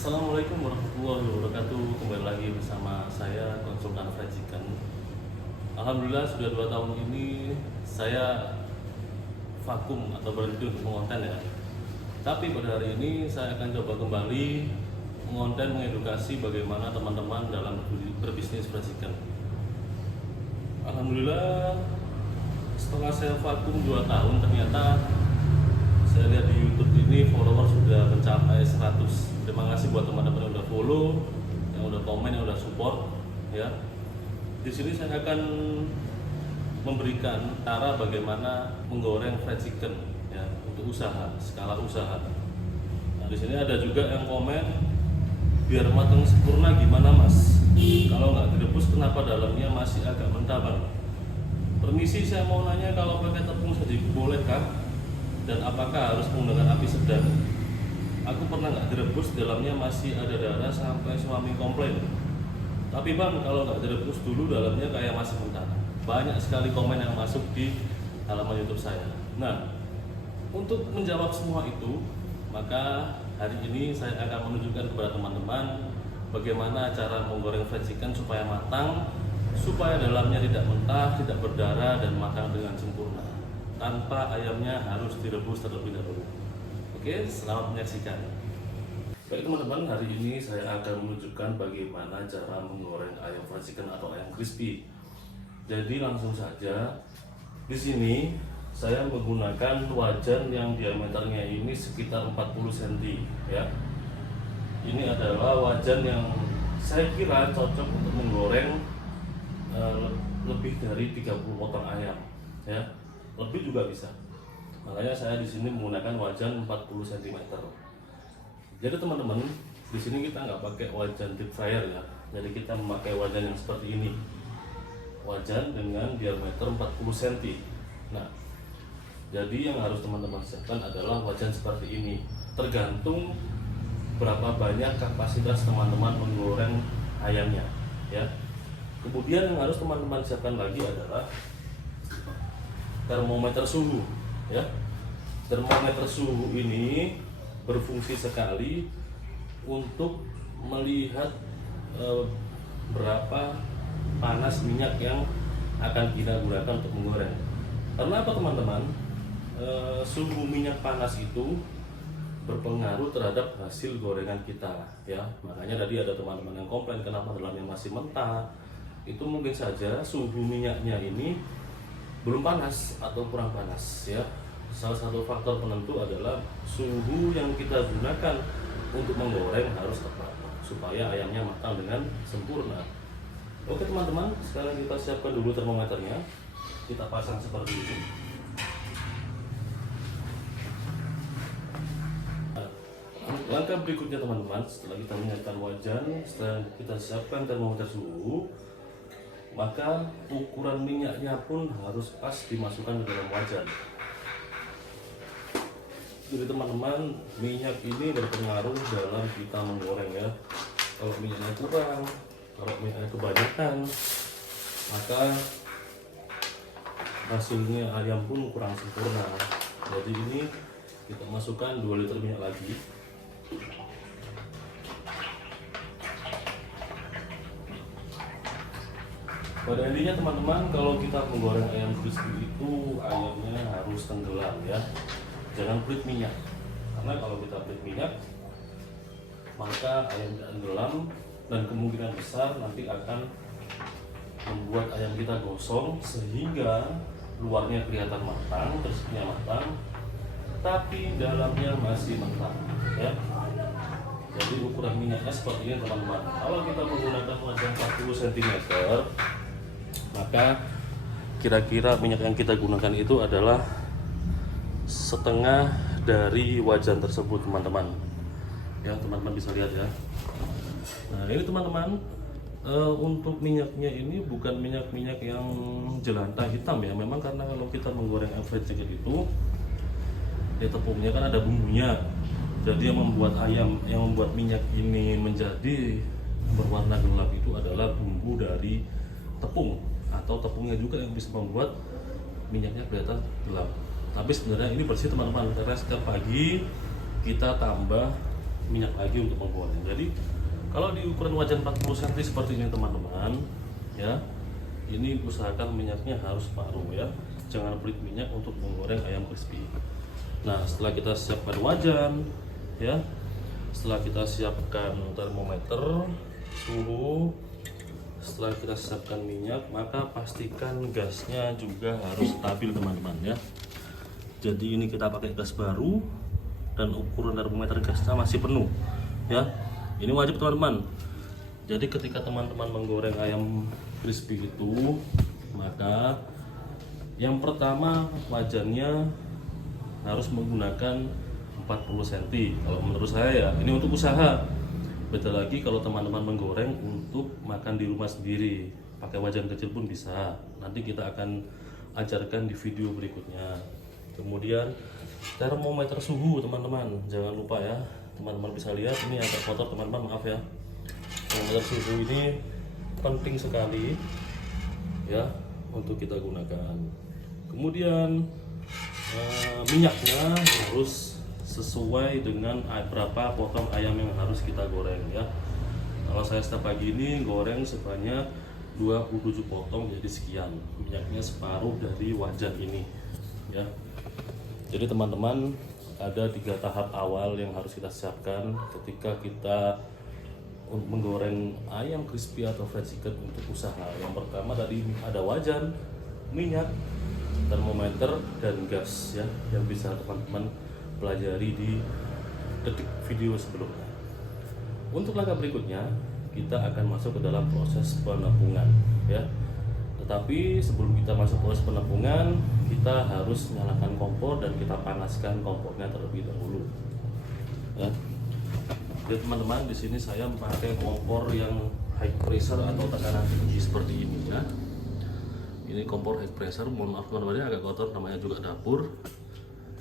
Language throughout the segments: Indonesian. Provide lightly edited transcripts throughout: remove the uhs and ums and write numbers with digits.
Assalamualaikum warahmatullahi wabarakatuh. Kembali lagi bersama saya konsultan fried chicken. Alhamdulillah sudah 2 tahun ini saya vakum atau berhenti untuk mengonten ya. Tapi pada hari ini saya akan coba kembali mengonten, mengedukasi bagaimana teman-teman dalam berbisnis fried chicken. Alhamdulillah setelah saya vakum 2 tahun ternyata saya lihat di YouTube ini follower sudah mencapai 100. Terima kasih buat teman-teman yang udah follow, yang udah komen, yang udah support ya. Di sini saya akan memberikan cara bagaimana menggoreng fried chicken ya untuk usaha, skala usaha. Nah, di sini ada juga yang komen biar matang sempurna gimana Mas? Kalau nggak direbus kenapa dalamnya masih agak mentah Bang? Permisi saya mau nanya kalau pakai tepung saja bolehkah? Dan apakah harus menggunakan api sedang? Aku pernah nggak direbus dalamnya masih ada darah sampai suami komplain. Tapi Bang kalau nggak direbus dulu dalamnya kayak masih mentah. Banyak sekali komen yang masuk di halaman YouTube saya. Nah, untuk menjawab semua itu, maka hari ini saya akan menunjukkan kepada teman-teman bagaimana cara menggoreng fried chicken supaya matang, supaya dalamnya tidak mentah, tidak berdarah dan matang dengan sempurna tanpa ayamnya harus direbus terlebih dahulu. Oke, selamat menyaksikan. Baik teman-teman, hari ini saya akan menunjukkan bagaimana cara menggoreng ayam fried chicken atau ayam crispy. Jadi langsung saja. Di sini saya menggunakan wajan yang diameternya ini sekitar 40 cm ya. Ini adalah wajan yang saya kira cocok untuk menggoreng lebih dari 30 potong ayam ya. Lebih juga bisa. Makanya saya di sini menggunakan wajan 40 cm. Jadi teman-teman, di sini kita nggak pakai wajan deep fryer ya. Jadi kita memakai wajan yang seperti ini. Wajan dengan diameter 40 cm. Nah, jadi yang harus teman-teman siapkan adalah wajan seperti ini. Tergantung berapa banyak kapasitas teman-teman menggoreng ayamnya ya. Kemudian yang harus teman-teman siapkan lagi adalah termometer suhu ya. Termometer suhu ini berfungsi sekali untuk melihat berapa panas minyak yang akan kita gunakan untuk menggoreng. Karena apa teman-teman? Suhu minyak panas itu berpengaruh terhadap hasil gorengan kita ya. Makanya tadi ada teman-teman yang komplain kenapa dalamnya masih mentah. Itu mungkin saja suhu minyaknya ini belum panas atau kurang panas ya. Salah satu faktor penentu adalah suhu yang kita gunakan untuk menggoreng harus tepat supaya ayamnya matang dengan sempurna. Oke teman-teman, sekarang kita siapkan dulu termometernya. Kita pasang seperti ini. Langkah berikutnya teman-teman, setelah kita menyiapkan wajan, setelah kita siapkan termometer suhu, maka ukuran minyaknya pun harus pas dimasukkan ke dalam wajan. Jadi teman-teman, minyak ini berpengaruh dalam kita menggoreng ya. Kalau minyaknya kurang, kalau minyaknya kebanyakan, maka hasilnya ayam pun kurang sempurna. Jadi ini kita masukkan 2 liter minyak lagi. Pada intinya teman-teman, kalau kita menggoreng ayam crispy itu ayamnya harus tenggelam ya. Jangan pelit minyak. Karena kalau kita pelit minyak, maka ayam tenggelam dan kemungkinan besar nanti akan membuat ayam kita gosong sehingga luarnya kelihatan matang, tersebutnya matang, tapi dalamnya masih mentah ya. Jadi ukuran minyaknya seperti ini teman-teman. Kalau kita menggunakan wajan 40 cm, maka kira-kira minyak yang kita gunakan itu adalah setengah dari wajan tersebut teman-teman ya. Teman-teman bisa lihat ya. Nah ini teman-teman, untuk minyaknya ini bukan minyak-minyak yang jelantah hitam ya. Memang karena kalau kita menggoreng fried chicken itu di tepungnya kan ada bumbunya. Jadi yang membuat minyak ini menjadi berwarna gelap itu adalah bumbu dari tepung, atau tepungnya juga yang bisa membuat minyaknya kelihatan gelap. Tapi sebenarnya ini bersih teman-teman, karena setiap pagi kita tambah minyak lagi untuk menggoreng. Jadi kalau di ukuran wajan 40 cm seperti ini teman-teman ya, ini usahakan minyaknya harus separuh ya, jangan pelit minyak untuk menggoreng ayam crispy. Nah setelah kita siapkan wajan ya, setelah kita siapkan termometer suhu, setelah kita siapkan minyak, maka pastikan gasnya juga harus stabil teman-teman ya. Jadi ini kita pakai gas baru dan ukuran termometer gasnya masih penuh ya. Ini wajib teman-teman. Jadi ketika teman-teman menggoreng ayam crispy itu, maka yang pertama wajannya harus menggunakan 40 cm. Kalau menurut saya ya, ini untuk usaha. Beda lagi kalau teman-teman menggoreng untuk makan di rumah sendiri, pakai wajan kecil pun bisa. Nanti kita akan ajarkan di video berikutnya. Kemudian termometer suhu teman-teman, jangan lupa ya. Teman-teman bisa lihat ini agak kotor teman-teman, maaf ya. Termometer suhu ini penting sekali ya untuk kita gunakan. Kemudian minyaknya harus sesuai dengan berapa potong ayam yang harus kita goreng ya. Kalau saya setiap pagi ini goreng sebanyak 27 potong, jadi sekian. Minyaknya separuh dari wajan ini ya. Jadi teman-teman, ada 3 tahap awal yang harus kita siapkan ketika kita menggoreng ayam crispy atau fried chicken untuk usaha. Yang pertama tadi ada wajan, minyak, termometer, dan gas ya, yang bisa teman-teman pelajari di detik video sebelumnya. Untuk langkah berikutnya, kita akan masuk ke dalam proses penepungan ya. Tetapi sebelum kita masuk proses penepungan, kita harus nyalakan kompor dan kita panaskan kompornya terlebih dahulu. Ya. Jadi teman-teman, di sini saya memakai kompor yang high pressure atau tekanan tinggi seperti ini ya. Ini kompor high pressure, mohon maaf teman-teman, agak kotor, namanya juga dapur.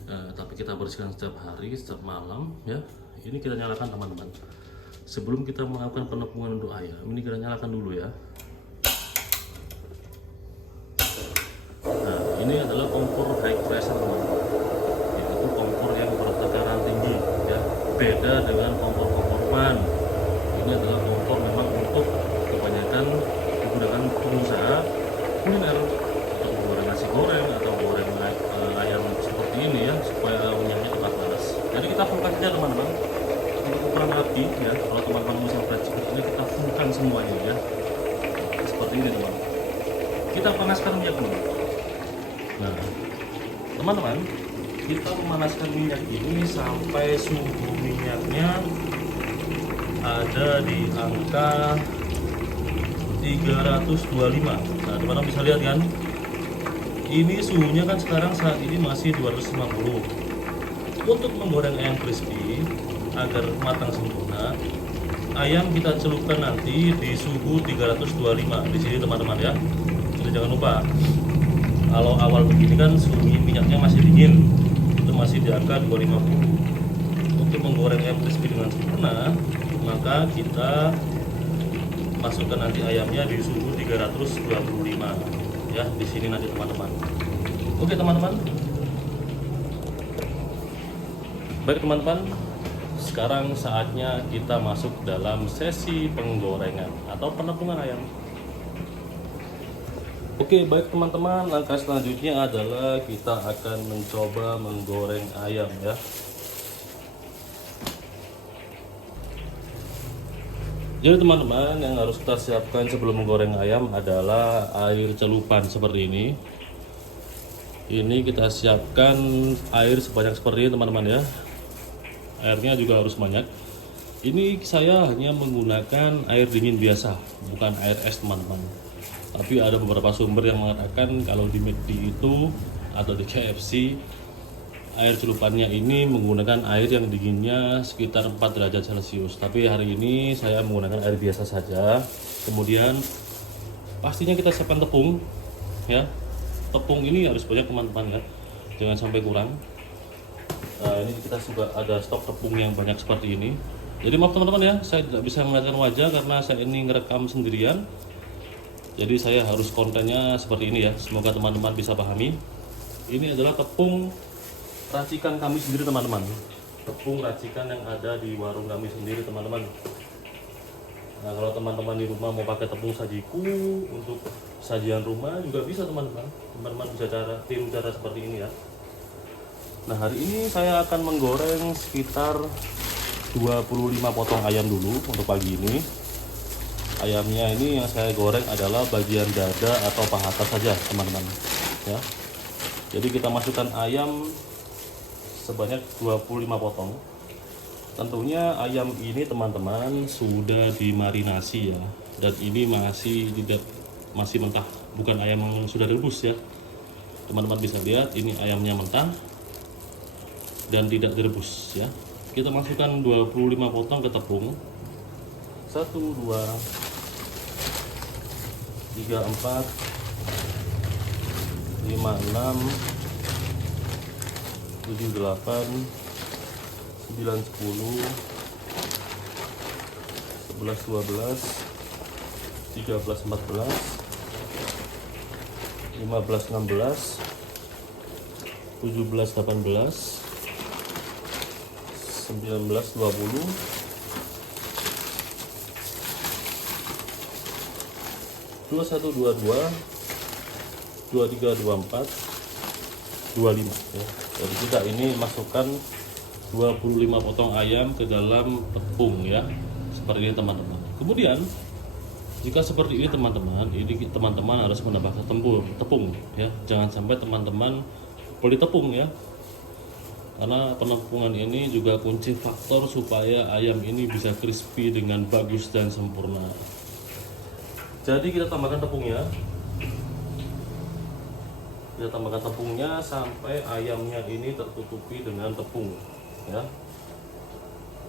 Tapi kita bersihkan setiap hari, setiap malam ya. Ini kita nyalakan teman-teman. Sebelum kita melakukan penepungan untuk ayam, ini kita nyalakan dulu ya. Nah, ini adalah kompor high pressure teman-teman, yaitu kompor yang bertekanan tinggi ya. Beda dengan kompor-kompor pan. Ini adalah kompor memang untuk kebanyakan digunakan pengusaha kuliner untuk menggoreng nasi goreng atau goreng ayam seperti ini ya, supaya minyaknya tetap panas. Jadi kita fullkan saja teman-teman. Untuk ukuran api ya, kalau teman-teman mau fried chicken ini kita fullkan semuanya ya, seperti ini teman. Kita panaskan minyak dulu. Nah teman-teman, kita memanaskan minyak ini sampai suhu minyaknya ada di angka 325. Nah teman-teman bisa lihat kan, ini suhunya kan sekarang saat ini masih 250. Untuk menggoreng ayam crispy agar matang sempurna, ayam kita celupkan nanti di suhu 325 di sini teman-teman ya. Jadi jangan lupa, kalau awal begini kan suhu minyaknya masih dingin, itu masih di angka 250. Untuk menggoreng ayam crispy dengan sempurna, maka kita masukkan nanti ayamnya di suhu 325 ya, di sini nanti teman-teman. Oke teman-teman, baik teman-teman, sekarang saatnya kita masuk dalam sesi penggorengan atau penepungan ayam. Oke baik teman-teman, langkah selanjutnya adalah kita akan mencoba menggoreng ayam ya. Jadi teman-teman, yang harus kita siapkan sebelum menggoreng ayam adalah air celupan seperti ini. Ini kita siapkan air sebanyak seperti ini teman-teman ya. Airnya juga harus banyak. Ini saya hanya menggunakan air dingin biasa, bukan air es teman-teman. Tapi ada beberapa sumber yang mengatakan kalau di McD itu atau di KFC, air celupannya ini menggunakan air yang dinginnya sekitar 4 derajat Celcius. Tapi hari ini saya menggunakan air biasa saja. Kemudian pastinya kita siapkan tepung ya. Tepung ini harus banyak teman-teman ya, jangan sampai kurang. Nah, ini kita juga ada stok tepung yang banyak seperti ini. Jadi maaf teman-teman ya, saya tidak bisa melihatkan wajah karena saya ini ngerekam sendirian. Jadi saya harus kontennya seperti ini ya. Semoga teman-teman bisa pahami. Ini adalah tepung racikan kami sendiri teman-teman. tepung racikan yang ada di warung kami sendiri, teman-teman. Nah, kalau teman-teman di rumah mau pakai tepung sajiku untuk sajian rumah juga bisa, teman-teman. Teman-teman bisa tiru cara seperti ini ya. Nah, hari ini saya akan menggoreng sekitar 25 potong ayam dulu untuk pagi ini. Ayamnya ini yang saya goreng adalah bagian dada atau paha atas saja, teman-teman. Ya. Jadi kita masukkan ayam sebanyak 25 potong. Tentunya ayam ini, teman-teman, sudah dimarinasi ya, dan ini masih mentah, bukan ayam yang sudah direbus ya. Teman-teman bisa lihat ini ayamnya mentah dan tidak direbus ya. Kita masukkan 25 potong ke tepung. 1 2 3 4 5 6 7 8 9, 10, 11, 12, 13, 14, 15, 16, 17, 18, 19, 20, 21, 22, 23, 24, 25 ya. Jadi kita ini masukkan 25 potong ayam ke dalam tepung ya, seperti ini, teman-teman. Kemudian jika seperti ini, teman-teman, ini teman-teman harus menambahkan tepung ya. Jangan sampai teman-teman beli tepung ya, karena penepungan ini juga kunci faktor supaya ayam ini bisa crispy dengan bagus dan sempurna. Jadi kita tambahkan tepungnya. Kita tambahkan tepungnya sampai ayamnya ini tertutupi dengan tepung ya.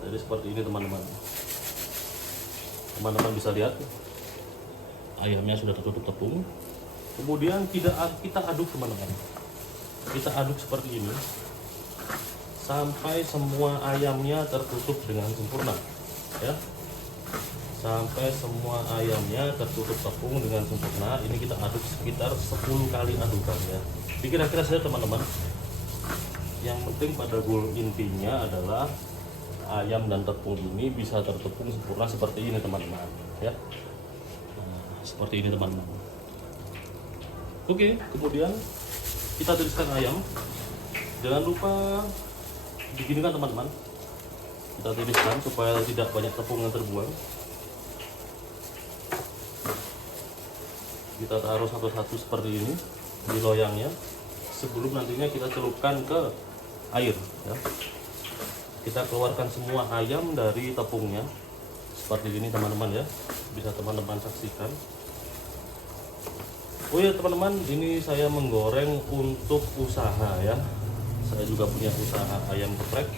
Jadi seperti ini, teman-teman. Teman-teman bisa lihat ayamnya sudah tertutup tepung. Kemudian kita aduk, teman-teman. Kita aduk seperti ini sampai semua ayamnya tertutup dengan sempurna ya. Sampai semua ayamnya tertutup tepung dengan sempurna. Ini kita aduk sekitar 10 kali adukan ya. Kira-kira saja, teman-teman. Yang penting pada goal intinya adalah ayam dan tepung ini bisa tertepung sempurna seperti ini, teman-teman ya. Nah, seperti ini, teman-teman. Oke, kemudian kita tiriskan ayam. Jangan lupa diginikan, teman-teman. Kita tiriskan supaya tidak banyak tepung yang terbuang. Kita taruh satu-satu seperti ini di loyangnya sebelum nantinya kita celupkan ke air ya. Kita keluarkan semua ayam dari tepungnya seperti ini, teman-teman ya. Bisa teman-teman saksikan. Oh ya, teman-teman, ini saya menggoreng untuk usaha ya. Saya juga punya usaha ayam geprek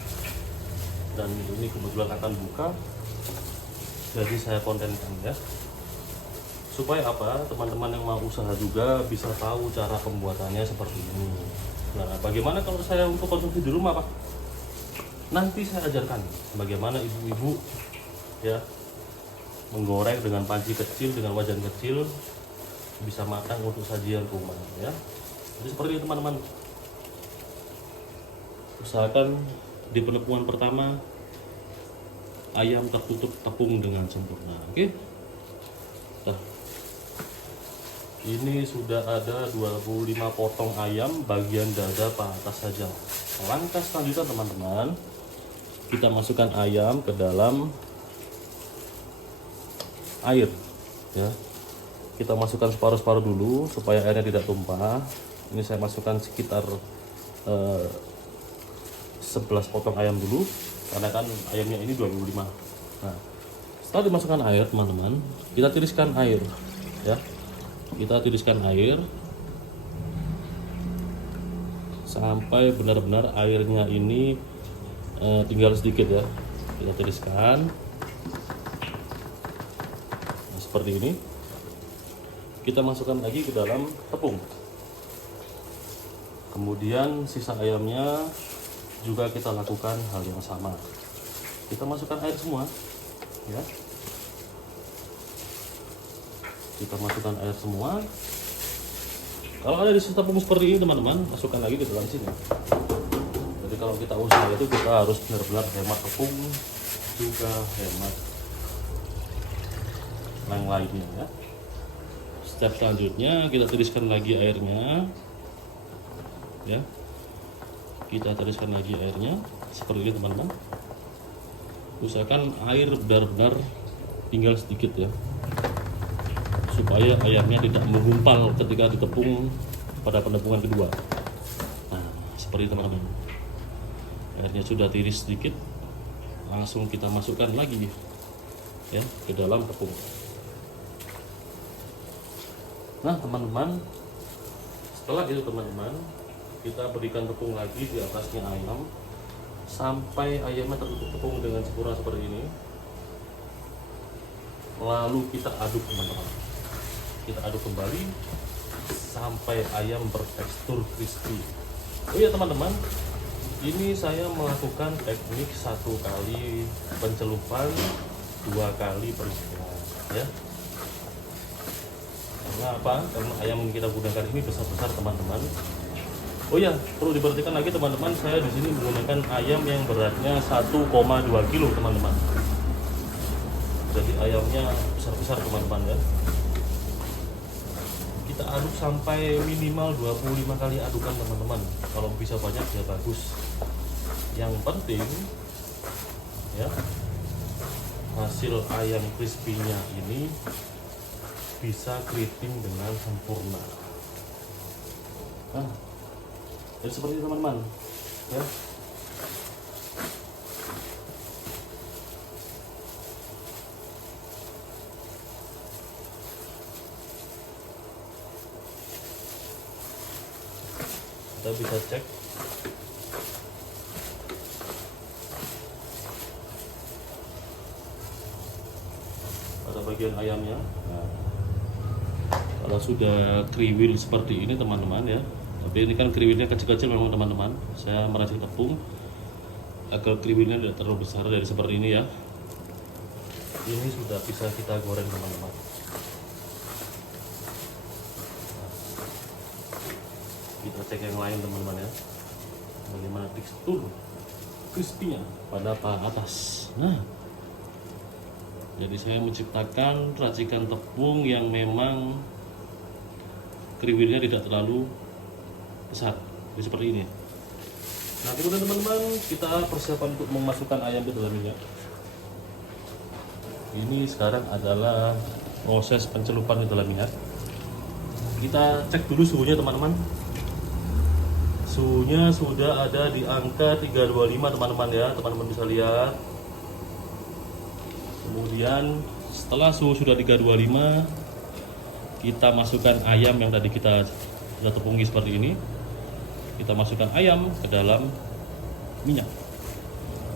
dan ini kebetulan akan buka, jadi saya kontenkan ya. Supaya apa? Teman-teman yang mau usaha juga bisa tahu cara pembuatannya seperti ini. Nah, bagaimana kalau saya untuk konsumsi di rumah, Pak? Nanti saya ajarkan bagaimana ibu-ibu ya menggoreng dengan panci kecil, dengan wajan kecil, bisa matang untuk sajian rumah ya. Jadi seperti itu, teman-teman. Usahakan di penepungan pertama ayam tertutup tepung dengan sempurna. Oke? Nah, ini sudah ada 25 potong ayam bagian dada paha atas saja. Langkah selanjutnya, teman-teman, kita masukkan ayam ke dalam air ya. Kita masukkan separuh-separuh dulu supaya airnya tidak tumpah. Ini saya masukkan sekitar 11 potong ayam dulu karena kan ayamnya ini 25. Nah, setelah dimasukkan air, teman-teman, kita tiriskan air ya. Kita tiriskan air sampai benar-benar airnya ini tinggal sedikit ya. Kita tiriskan nah, seperti ini. Kita masukkan lagi ke dalam tepung. Kemudian sisa ayamnya juga kita lakukan hal yang sama. Kita masukkan air semua ya. Kita masukkan air semua. Kalau ada di sisa tepung seperti ini, teman-teman, masukkan lagi ke dalam sini. Jadi Jadi kalau kita usaha itu kita harus benar-benar hemat tepung, juga hemat yang lainnya ya. Step selanjutnya kita tiriskan lagi airnya ya. Kita tiriskan lagi airnya seperti ini teman-teman. Usahakan air benar-benar tinggal sedikit ya, supaya ayamnya tidak menggumpal ketika ditepung pada penepungan kedua. Nah, seperti teman-teman. Airnya sudah tiris sedikit, langsung kita masukkan lagi ya ke dalam tepung. Nah teman-teman, setelah itu teman-teman, kita berikan tepung lagi di atasnya ayam sampai ayamnya tertutup tepung dengan sempurna seperti ini. Lalu kita aduk teman-teman, kita aduk kembali sampai ayam bertekstur crispy. Oh ya teman-teman, ini saya melakukan teknik 1 kali pencelupan, 2 kali peristirahatan ya. Karena apa? Karena ayam yang kita gunakan ini besar-besar teman-teman. Oh ya, perlu diperhatikan lagi teman-teman, saya di sini menggunakan ayam yang beratnya 1,2 kilo teman-teman. Jadi ayamnya besar-besar teman-teman ya. Kita aduk sampai minimal 25 kali adukan teman-teman. Kalau bisa banyak ya bagus. Yang penting ya, hasil ayam crispy-nya ini bisa keriting dengan sempurna. Nah, jadi seperti itu teman-teman ya. Kita bisa cek pada bagian ayamnya. Nah, kalau sudah kriwil seperti ini teman-teman ya, tapi ini kan kriwilnya kecil-kecil memang teman-teman. Saya meracik tepung agar kriwilnya tidak terlalu besar dari seperti ini ya. Ini sudah bisa kita goreng teman-teman. Kita cek yang lain teman-teman ya, bagaimana tekstur crispy-nya pada paha atas. Nah, jadi saya menciptakan racikan tepung yang memang kriwilnya tidak terlalu besar, jadi seperti ini. Nah kemudian teman-teman, kita persiapan untuk memasukkan ayam ke dalam minyak. Ini sekarang adalah proses pencelupan ke dalam minyak. Kita cek dulu suhunya teman-teman. Suhunya sudah ada di angka 325 teman-teman ya, teman-teman bisa lihat. Kemudian setelah suhu sudah 325, kita masukkan ayam yang tadi kita sudah tepungi seperti ini. Kita masukkan ayam ke dalam minyak.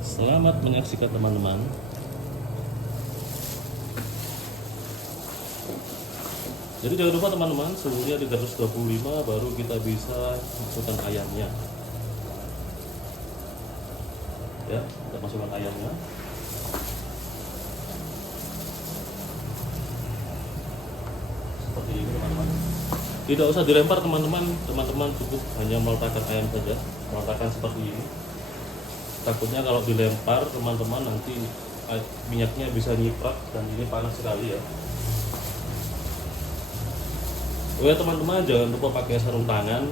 Selamat menyaksikan teman-teman. Jadi jangan lupa teman-teman, suhunya 325 baru kita bisa masukkan ayamnya. Ya, kita masukkan ayamnya. Seperti ini teman-teman. Tidak usah dilempar teman-teman, teman-teman cukup hanya meletakkan ayam saja, meletakkan seperti ini. Takutnya kalau dilempar teman-teman nanti minyaknya bisa nyiprat dan ini panas sekali ya. Oh ya teman-teman, jangan lupa pakai sarung tangan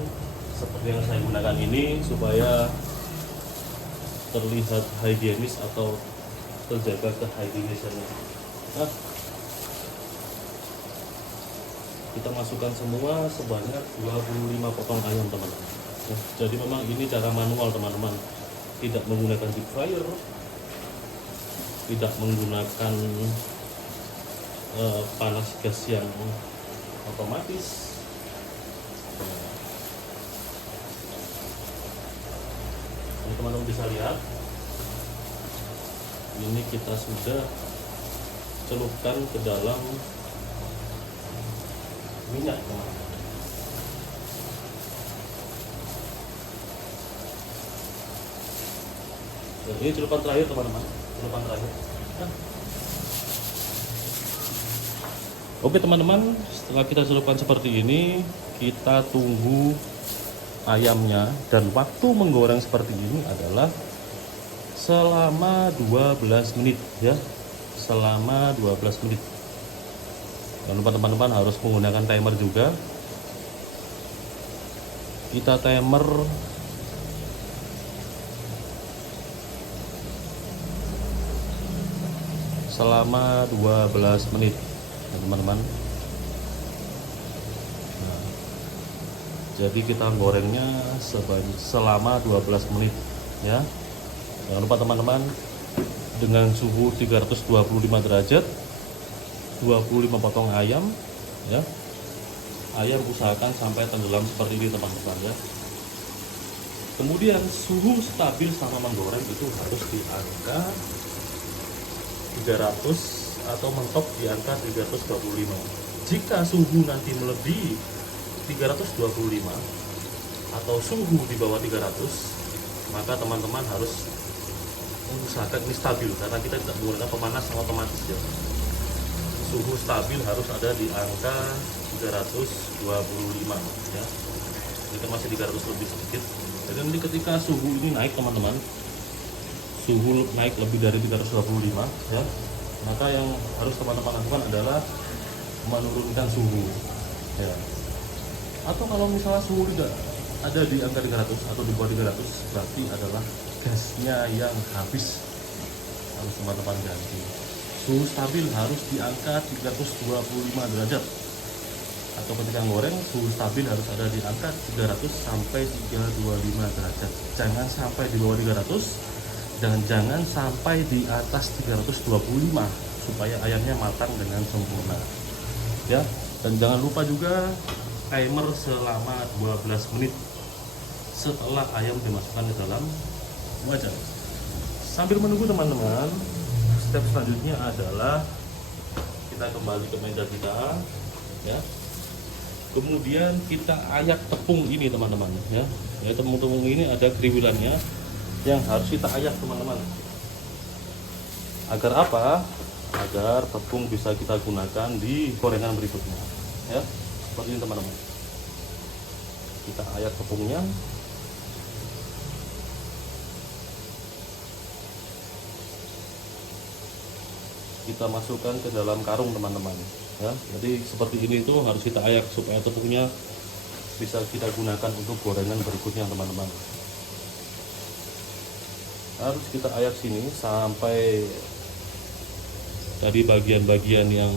seperti yang saya gunakan ini supaya terlihat higienis atau terjaga kehigienisannya. Nah, kita masukkan semua sebanyak 25 potong ayam teman-teman. Nah, jadi memang ini cara manual teman-teman, tidak menggunakan deep fryer, tidak menggunakan panas gas yang otomatis. Ini teman-teman bisa lihat, ini kita sudah celupkan ke dalam minyak teman-teman. Dan ini celupan terakhir teman-teman, celupan terakhir. Oke teman-teman, setelah kita celupkan seperti ini, kita tunggu ayamnya dan waktu menggoreng seperti ini adalah selama 12 menit ya, selama 12 menit. Jangan lupa teman-teman harus menggunakan timer juga. Kita timer selama 12 menit ya teman-teman. Nah, jadi kita gorengnya selama 12 menit ya. Jangan lupa teman-teman, dengan suhu 325 derajat, 25 potong ayam ya. Ayam usahakan sampai tenggelam seperti ini teman-teman ya. Kemudian suhu stabil sama menggoreng itu harus di angka 300 atau mentok di angka 325. Jika suhu nanti melebihi 325 atau suhu di bawah 300, maka teman-teman harus mengusahakan ini stabil, karena kita tidak menggunakan pemanas yang otomatis ya. Suhu stabil harus ada di angka 325 ya. Kita masih 300 lebih sedikit. Jadi nanti ketika suhu ini naik teman-teman, suhu naik lebih dari 325 ya, maka yang harus teman-teman lakukan adalah menurunkan suhu ya. Atau kalau misalnya suhu tidak ada di angka 300 atau di bawah 300, berarti adalah gasnya yang habis, harus teman-teman ganti. Suhu stabil harus di angka 325 derajat, atau ketika goreng suhu stabil harus ada di angka 300 sampai 325 derajat. Jangan sampai di bawah 300 dan jangan sampai di atas 325 supaya ayamnya matang dengan sempurna ya. Dan jangan lupa juga timer selama 12 menit setelah ayam dimasukkan ke dalam wajan. Sambil menunggu teman-teman, step selanjutnya adalah kita kembali ke meja kita ya. Kemudian kita ayak tepung ini teman-teman ya. Tepung ini ada kriwilannya yang harus kita ayak teman-teman. Agar apa? Agar tepung bisa kita gunakan di gorengan berikutnya ya. Seperti ini teman-teman. Kita ayak tepungnya. Kita masukkan ke dalam karung teman-teman ya. Jadi seperti ini itu harus kita ayak supaya tepungnya bisa kita gunakan untuk gorengan berikutnya teman-teman. Harus kita ayak sini sampai tadi bagian-bagian yang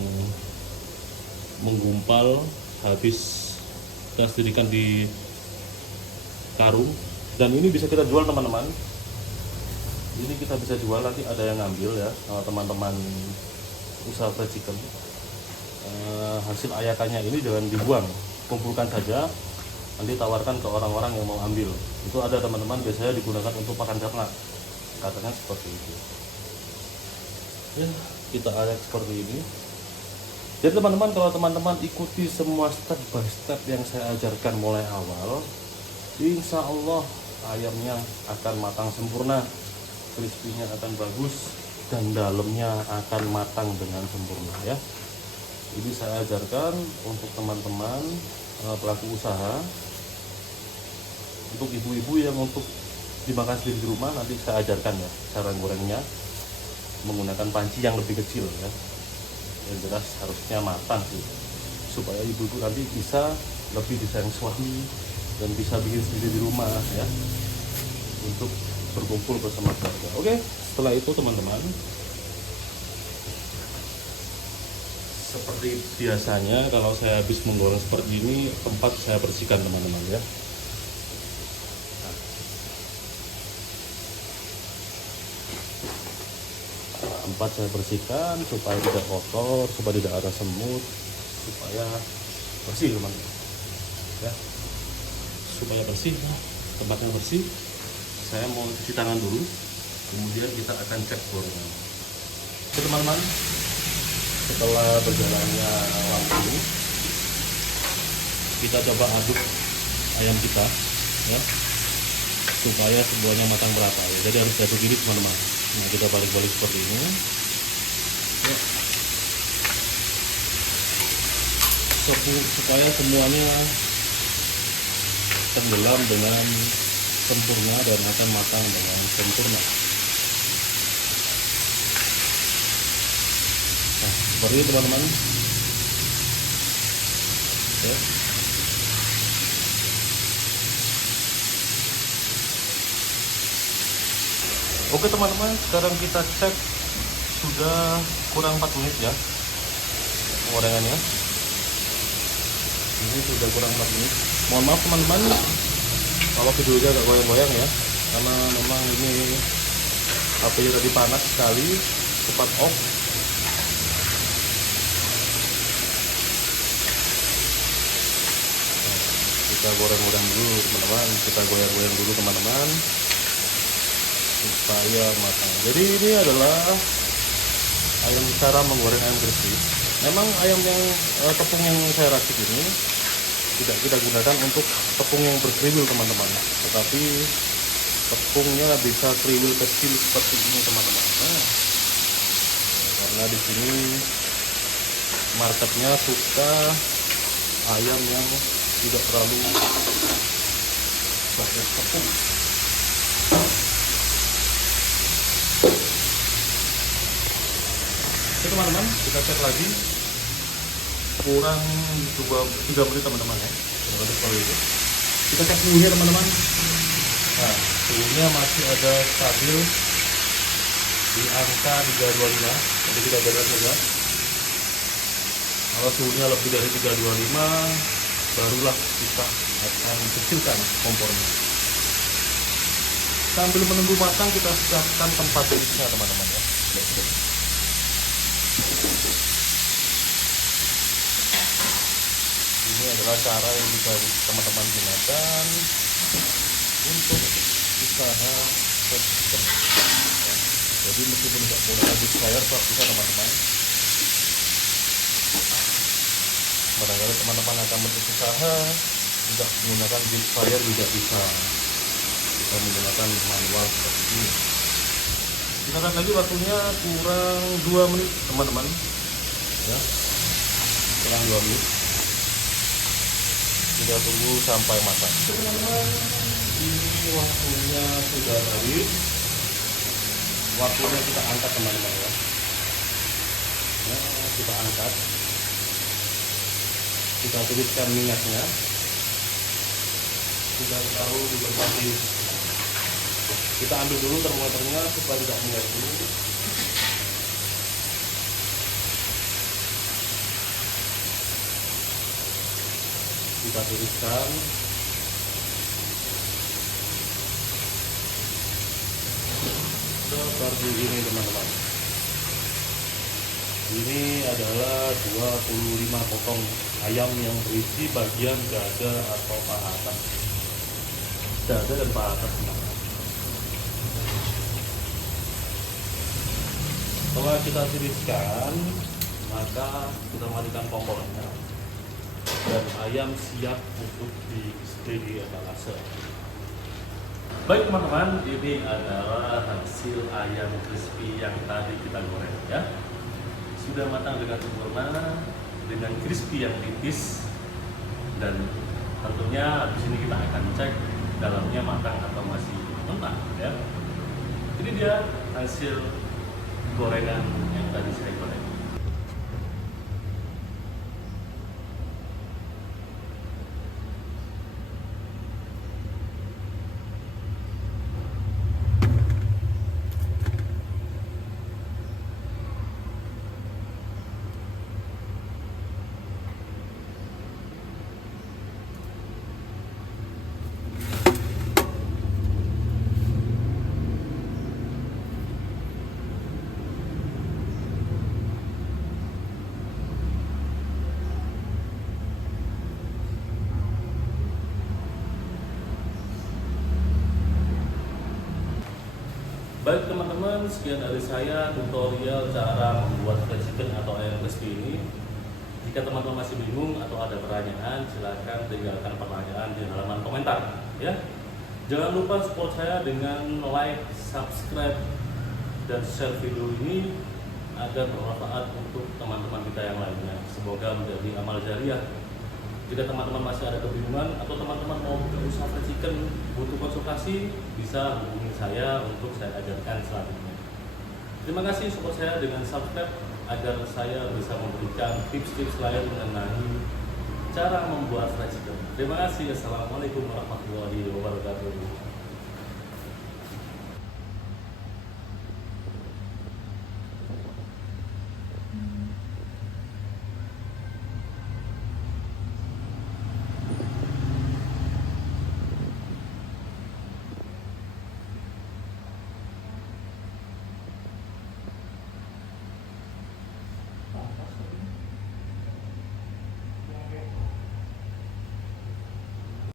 menggumpal habis kita sediakan di karung. Dan ini bisa kita jual teman-teman. Ini kita bisa jual, nanti ada yang ngambil ya teman-teman usaha fried chicken. Hasil ayakannya ini jangan dibuang, kumpulkan saja, nanti tawarkan ke orang-orang yang mau ambil. Itu ada teman-teman, biasanya digunakan untuk pakan ternak, katanya seperti itu ya. Kita ayak seperti ini. Jadi teman-teman, kalau teman-teman ikuti semua step by step yang saya ajarkan mulai awal, insya Allah ayamnya akan matang sempurna, crispy-nya akan bagus, dan dalamnya akan matang dengan sempurna ya. Ini saya ajarkan untuk teman-teman pelaku usaha, untuk ibu-ibu yang untuk dimakan sendiri di rumah. Nanti saya ajarkan ya cara gorengnya menggunakan panci yang lebih kecil ya. Yang jelas harusnya matang sih, supaya ibu-ibu nanti bisa lebih disayang suami dan bisa bikin sendiri di rumah ya, untuk berkumpul bersama keluarga. Oke, setelah itu teman-teman, seperti biasanya kalau saya habis menggoreng seperti ini, tempat saya bersihkan teman-teman ya. Tempat saya bersihkan supaya tidak kotor, supaya tidak ada semut, supaya bersih teman-teman ya. Supaya bersih, tempatnya bersih, saya mau cuci tangan dulu, kemudian kita akan cek gorengan. Oke teman-teman, setelah berjalannya waktu, kita coba aduk ayam kita ya, supaya semuanya matang merata ya. Jadi harus diaduk ini teman-teman. Nah, kita balik-balik seperti ini ya, supaya semuanya tenggelam dengan sempurna dan akan matang dengan sempurna. Nah, seperti itu teman-teman. Ya. Oke teman-teman, sekarang kita cek sudah kurang 4 menit ya penggorengannya. Ini sudah kurang 4 menit. Mohon maaf teman-teman kalau videonya agak goyang-goyang ya, karena memang ini HP-nya tadi panas sekali, cepat off. Kita goreng-goreng dulu teman-teman, kita goyang-goyang dulu teman-teman supaya matang. Jadi ini adalah ayam, cara menggoreng ayam crispy. Memang ayam yang tepung yang saya racik ini tidak kita gunakan untuk tepung yang berkriwil teman-teman, tetapi tepungnya bisa kriwil kecil seperti ini teman-teman. Nah, karena di sini marketnya suka ayam yang tidak terlalu banyak tepung. Oke teman-teman, kita cek lagi kurang 3 menit teman-teman ya. Seperti itu. Kita cek suhunya teman-teman. Nah, suhunya masih ada stabil di angka 325. Jadi kita jaga saja. Kalau suhunya lebih dari 325, barulah kita akan kecilkan kompornya. Sambil menunggu matang, kita siapkan tempat duduknya teman-teman ya. Ini adalah cara yang bisa teman-teman gunakan untuk usaha fried. Jadi meskipun tidak boleh habis sayur, bisa teman-teman. Barangkali teman-teman akan berusaha tidak menggunakan deep fryer, juga bisa menggunakan manual seperti ini. Kita lihat lagi waktunya kurang 2 menit teman-teman ya, kurang 2 menit. Kita tunggu sampai matang teman-teman. Ini waktunya sudah habis, waktunya kita angkat teman-teman ya. Kita angkat, kita tiriskan minyaknya, kita taruh di tempat ini. Kita ambil dulu termometernya supaya tidak mengganggu. Kita tiriskan. Seperti ini teman-teman. Ini adalah 25 potong ayam yang berisi bagian dada atau paha atas. Dada dan paha atas. Setelah kita tiriskan, maka kita matikan kompornya dan ayam siap untuk di-display di etalase. Baik teman-teman, ini adalah hasil ayam crispy yang tadi kita goreng ya. Sudah matang dengan sempurna, dengan crispy yang tipis, dan tentunya habis ini kita akan cek dalamnya matang atau masih mentah ya. Ini dia hasil gorengan yang tadi saya goreng. Baik teman-teman, sekian dari saya tutorial cara membuat fried chicken atau ayam crispy ini. Jika teman-teman masih bingung atau ada pertanyaan, silakan tinggalkan pertanyaan di halaman komentar ya. Jangan lupa support saya dengan like, subscribe, dan share video ini agar bermanfaat untuk teman-teman kita yang lainnya. Semoga menjadi amal jariah Jika teman-teman masih ada kebingungan atau teman-teman mau buka usaha fried chicken, butuh konsultasi, bisa hubungi saya untuk saya ajarkan selanjutnya. Terima kasih support saya dengan subscribe agar saya bisa memberikan tips-tips lain mengenai cara membuat fried chicken. Terima kasih. Assalamualaikum warahmatullahi wabarakatuh.